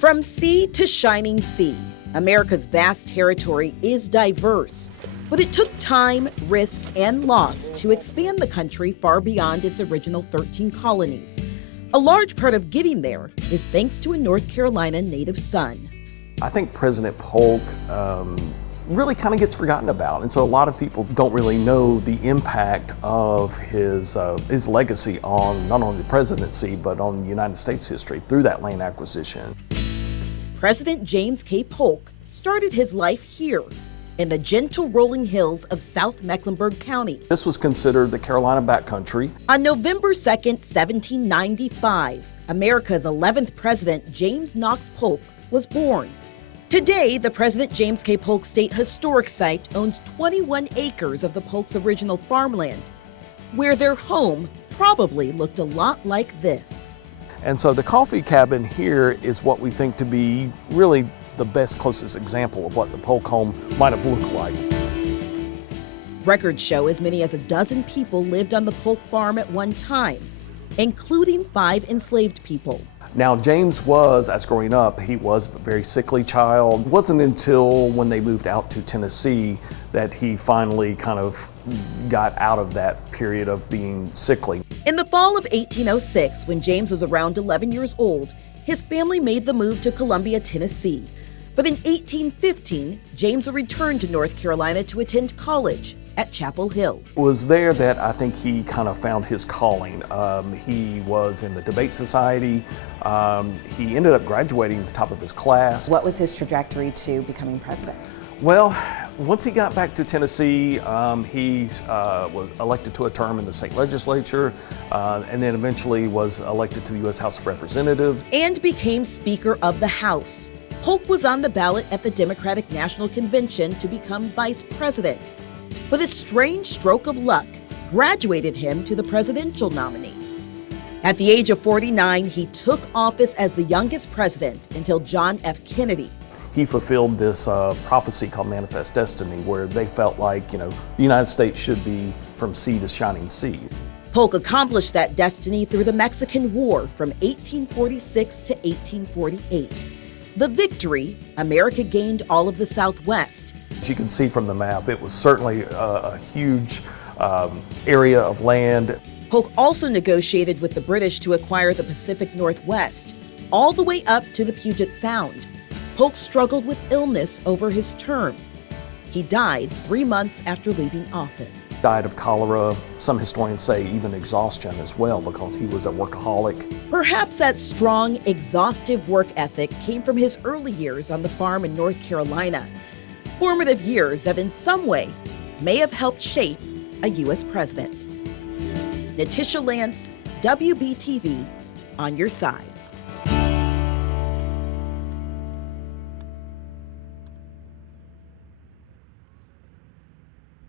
From sea to shining sea, America's vast territory is diverse, but it took time, risk, and loss to expand the country far beyond its original 13 colonies. A large part of getting there is thanks to a North Carolina native son. I think President Polk really kind of gets forgotten about, and so a lot of people don't really know the impact of his legacy on not only the presidency but on United States history through that land acquisition. President James K. Polk started his life here in the gentle rolling hills of South Mecklenburg County. This was considered the Carolina backcountry. On November 2nd, 1795, America's 11th president, James Knox Polk, was born. Today, the President James K. Polk State Historic Site owns 21 acres of the Polk's original farmland, where their home probably looked a lot like this. And so the coffee cabin here is what we think to be really the best, closest example of what the Polk home might have looked like. Records show as many as a dozen people lived on the Polk farm at one time, including 5 enslaved people. Now, James was, as growing up, he was a very sickly child. It wasn't until when they moved out to Tennessee that he finally kind of got out of that period of being sickly. In the fall of 1806, when James was around 11 years old, his family made the move to Columbia, Tennessee. But in 1815, James would return to North Carolina to attend college at Chapel Hill. It was there that I think he kind of found his calling. He was in the debate society. He ended up graduating at the top of his class. What was his trajectory to becoming president? Well, once he got back to Tennessee, he was elected to a term in the state legislature, and then eventually was elected to the U.S. House of Representatives. And became Speaker of the House. Polk was on the ballot at the Democratic National Convention to become vice president. But a strange stroke of luck graduated him to the presidential nominee. At the age of 49, he took office as the youngest president until John F. Kennedy. He fulfilled this prophecy called Manifest Destiny, where they felt like, the United States should be from sea to shining sea. Polk accomplished that destiny through the Mexican War from 1846 to 1848. The victory, America gained all of the Southwest. As you can see from the map, it was certainly a huge area of land. Polk also negotiated with the British to acquire the Pacific Northwest, all the way up to the Puget Sound. Polk struggled with illness over his term. He died 3 months after leaving office. Died of cholera, some historians say even exhaustion as well, because he was a workaholic. Perhaps that strong, exhaustive work ethic came from his early years on the farm in North Carolina. Formative years that in some way may have helped shape a U.S. president. Natisha Lance, WBTV, on your side.